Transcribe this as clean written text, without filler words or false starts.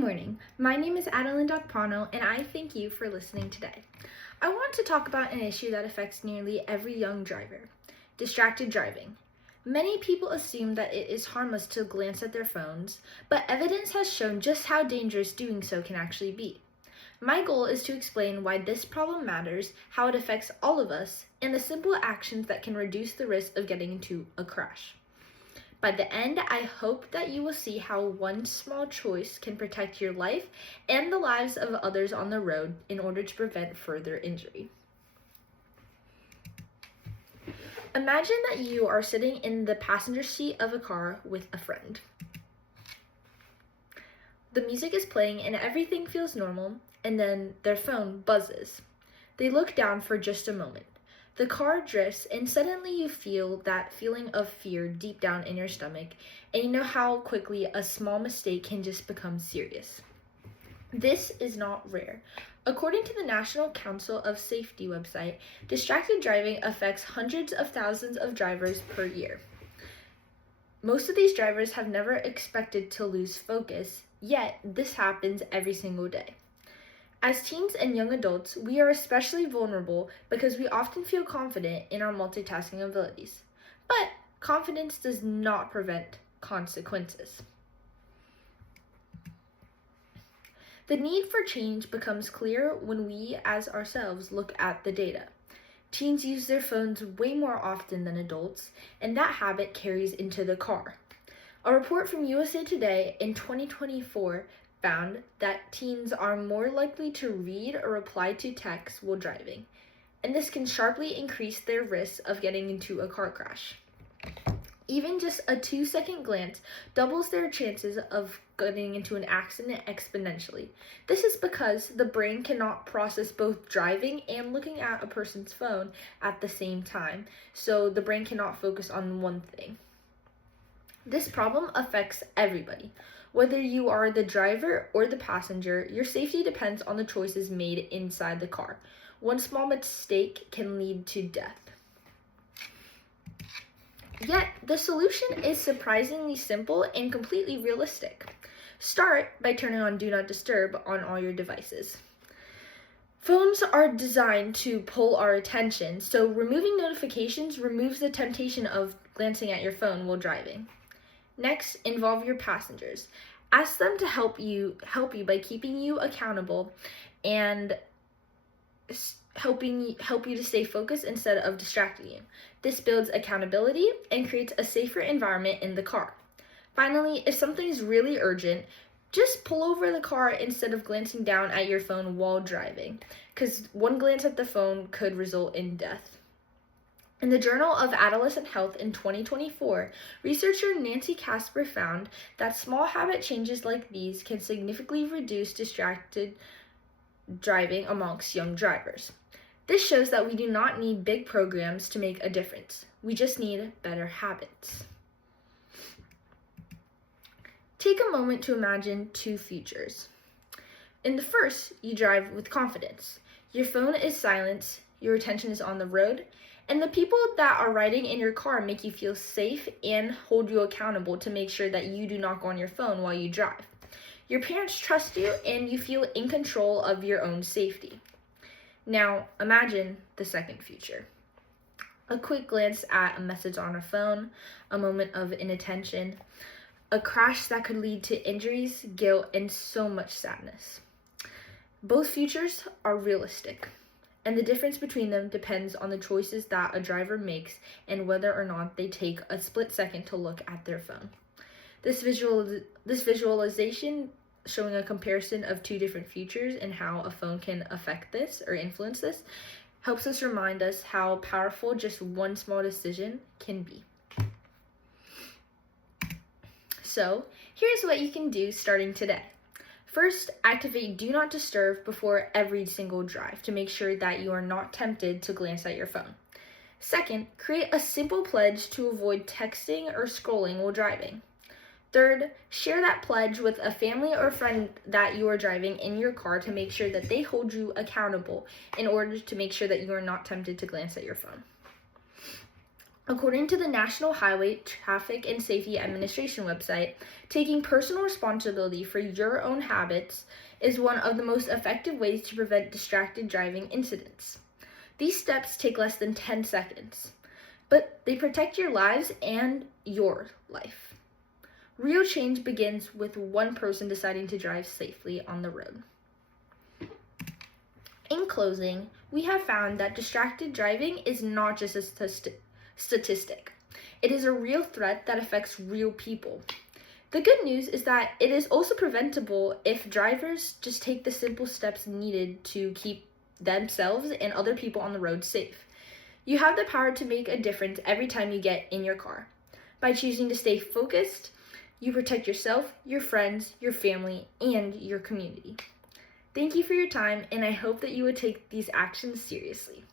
morning. My name is Adeline Dagpano, and I thank you for listening today. I want to talk about an issue that affects nearly every young driver: distracted driving. Many people assume that it is harmless to glance at their phones, but evidence has shown just how dangerous doing so can actually be. My goal is to explain why this problem matters, how it affects all of us, and the simple actions that can reduce the risk of getting into a crash. By the end, I hope that you will see how one small choice can protect your life and the lives of others on the road in order to prevent further injury. Imagine that you are sitting in the passenger seat of a car with a friend. The music is playing and everything feels normal, and then their phone buzzes. They look down for just a moment. The car drifts, and suddenly you feel that feeling of fear deep down in your stomach, and you know how quickly a small mistake can just become serious. This is not rare. According to the National Council of Safety website, distracted driving affects hundreds of thousands of drivers per year. Most of these drivers have never expected to lose focus, yet this happens every single day. As teens and young adults, we are especially vulnerable because we often feel confident in our multitasking abilities. But confidence does not prevent consequences. The need for change becomes clear when we, as ourselves, look at the data. Teens use their phones way more often than adults, and that habit carries into the car. A report from USA Today in 2024 found that teens are more likely to read or reply to texts while driving, and this can sharply increase their risk of getting into a car crash. Even just a 2-second glance doubles their chances of getting into an accident exponentially. This is because the brain cannot process both driving and looking at a person's phone at the same time, so the brain cannot focus on one thing. This problem affects everybody. Whether you are the driver or the passenger, your safety depends on the choices made inside the car. One small mistake can lead to death. Yet, the solution is surprisingly simple and completely realistic. Start by turning on Do Not Disturb on all your devices. Phones are designed to pull our attention, so removing notifications removes the temptation of glancing at your phone while driving. Next, involve your passengers. Ask them to help you by keeping you accountable and helping you to stay focused instead of distracting you. This builds accountability and creates a safer environment in the car. Finally, if something is really urgent, just pull over the car instead of glancing down at your phone while driving, because one glance at the phone could result in death. In the Journal of Adolescent Health in 2024, researcher Nancy Casper found that small habit changes like these can significantly reduce distracted driving amongst young drivers. This shows that we do not need big programs to make a difference. We just need better habits. Take a moment to imagine two futures. In the first, you drive with confidence. Your phone is silenced, your attention is on the road, and the people that are riding in your car make you feel safe and hold you accountable to make sure that you do not go on your phone while you drive. Your parents trust you and you feel in control of your own safety. Now, imagine the second future. A quick glance at a message on a phone, a moment of inattention, a crash that could lead to injuries, guilt, and so much sadness. Both futures are realistic, and the difference between them depends on the choices that a driver makes and whether or not they take a split second to look at their phone. This visualization showing a comparison of two different futures and how a phone can affect this or influence this helps us remind us how powerful just one small decision can be. So, here's what you can do starting today. First, activate Do Not Disturb before every single drive to make sure that you are not tempted to glance at your phone. Second, create a simple pledge to avoid texting or scrolling while driving. Third, share that pledge with a family or friend that you are driving in your car to make sure that they hold you accountable in order to make sure that you are not tempted to glance at your phone. According to the National Highway Traffic and Safety Administration website, taking personal responsibility for your own habits is one of the most effective ways to prevent distracted driving incidents. These steps take less than 10 seconds, but they protect your lives and your life. Real change begins with one person deciding to drive safely on the road. In closing, we have found that distracted driving is not just a statistic. It is a real threat that affects real people. The good news is that it is also preventable if drivers just take the simple steps needed to keep themselves and other people on the road safe. You have the power to make a difference every time you get in your car. By choosing to stay focused, you protect yourself, your friends, your family, and your community. Thank you for your time, and I hope that you would take these actions seriously.